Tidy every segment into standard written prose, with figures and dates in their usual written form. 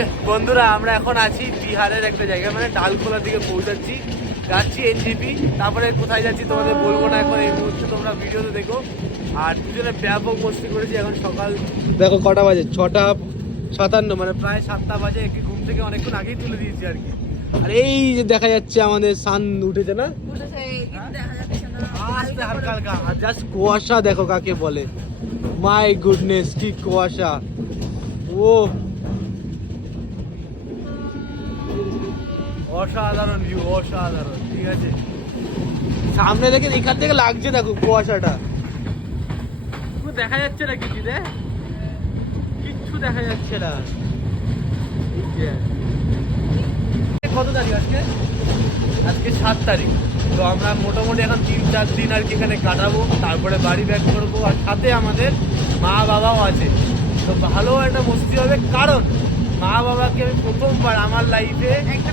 ওকে বন্ধুরা, আমরা এখন আছি বিহারের একটা জায়গা, মানে ডালখোলার দিকে পৌঁছাচ্ছি, যাচ্ছি এনজিপি। তারপরে কোথায় যাচ্ছি তোমাদের বলবো না এখন, এই মুহূর্তে তোমরা ভিডিওতে দেখো। আর দুজনে ব্যাপক মস্তি করেছি। এখন সকাল দেখো কটা বাজে, 6:57, মানে প্রায় 7টা বাজে। একটু ঘুম থেকে অনেকক্ষণ আগেই তুলে দিয়েছি আর কি। আর এই যে দেখা যাচ্ছে আমাদের সান উঠেছে না, আস্তে হালকা হালকা। আর জাস্ট কুয়াশা দেখো কাকে বলে, মাই গুডনেস কি কুয়াশা। ও অসাধারণ ভিউ, অসাধারণ। ঠিক আছে, সামনে দেখে এখান থেকে লাগছে দেখো কুয়াশাটা। দেখা যাচ্ছে না কিছু, কিচ্ছু দেখা যাচ্ছে না। কত তারিখ আজকে? আজকে 7 তারিখ। তো আমরা মোটামুটি এখন 3-4 দিন আর কি এখানে কাটাবো, তারপরে বাড়ি ব্যাক করবো। আর সাথে আমাদের মা বাবাও আছে, তো ভালো একটা মস্তি হবে। কারণ মা বাবাকে আমি প্রথমবার আমার লাইফে একটা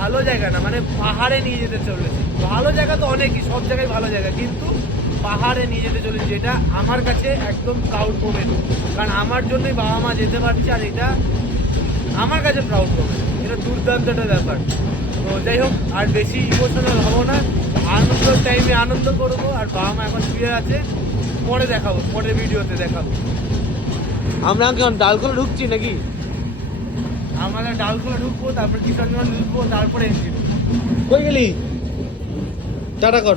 ভালো জায়গা না, মানে পাহাড়ে নিয়ে যেতে চলেছি। ভালো জায়গা তো অনেকই, সব জায়গায় ভালো জায়গা, কিন্তু পাহাড়ে নিয়ে যেতে চলেছি, যেটা আমার কাছে একদম প্রাউড মোমেন্ট। কারণ আমার জন্যই বাবা মা যেতে পারছে, আর এটা আমার কাছে প্রাউড মোমেন্ট। এটা দুর্দান্ত একটা ব্যাপার। তো যাই হোক, আর বেশি ইমোশনাল হবো না, আনন্দের টাইমে আনন্দ করবো। আর বাবা মা এখন শুয়ে আছে, পরে দেখাবো, পরের ভিডিওতে দেখাবো। আমরা এখন ডালখোলা ঢুকছি নাকি? আমাদের ডালখোলা ঢুকবো, তারপর কিশোরগঞ্জ ঢুকবো, তারপরে এনজিপি। কই গেলি? টাটা কর।